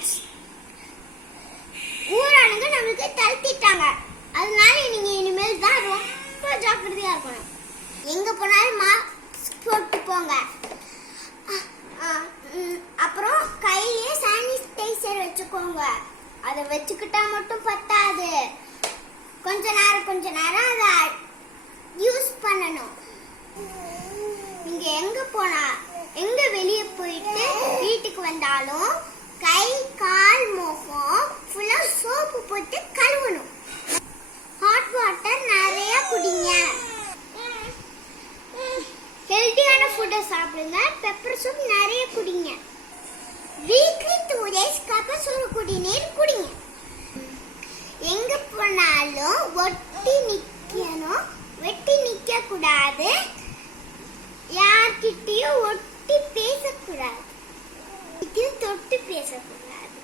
ஆயிடுச்சு. ஊரானுங்க நம்மளுக்கு தள்ளிட்டாங்க. அதனால நீங்க இனிமேல் தான் ரொம்ப ஜாக்கிரதையா இருக்கணும். எங்க போனாலும் மாஸ்க் போட்டு போங்க. அப்புறம் கையிலே சானிடைசர் வச்சுக்கோங்க. அதை வச்சுக்கிட்டா மட்டும் பத்தாது, கொஞ்ச நேரம் அதை யூஸ் பண்ணணும். நீங்க எங்க வெளியே போயிட்டு வீட்டுக்கு வந்தாலும் கை கால் முகம் ஃபுல்லா சோப்பு போட்டு கழுவணும். ஹாட் வாட்டர் நிறைய குடிங்க. ஹெல்தியான ஃபுட்டை சாப்பிடுங்க. பெப்பர் சூப் நிறைய குடிங்க. வீக்லி 2 days கபசுர குடிநீர் குடிங்க. எங்க போனாலும் ஒட்டி நிக்கணும், வெட்டி நிக்க கூடாது. யார்கிட்டயும் ஒட்டி பேசக்கூடாது, தொட்டு பேசக்கூடாது.